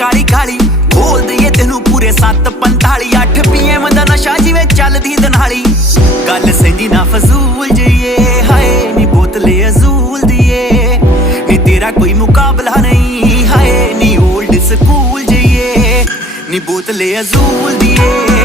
काली काली बोल दईए तेनू पूरे 7:45 8 PM दा नशा जिवें चलदी दनाली गल सेंदी ना फजूल जईए हाय नी बोतले अजूल दिए नी तेरा कोई मुकाबला नहीं हाय नी ओल्ड स्कूल जईए नी बोतले अजूल दिए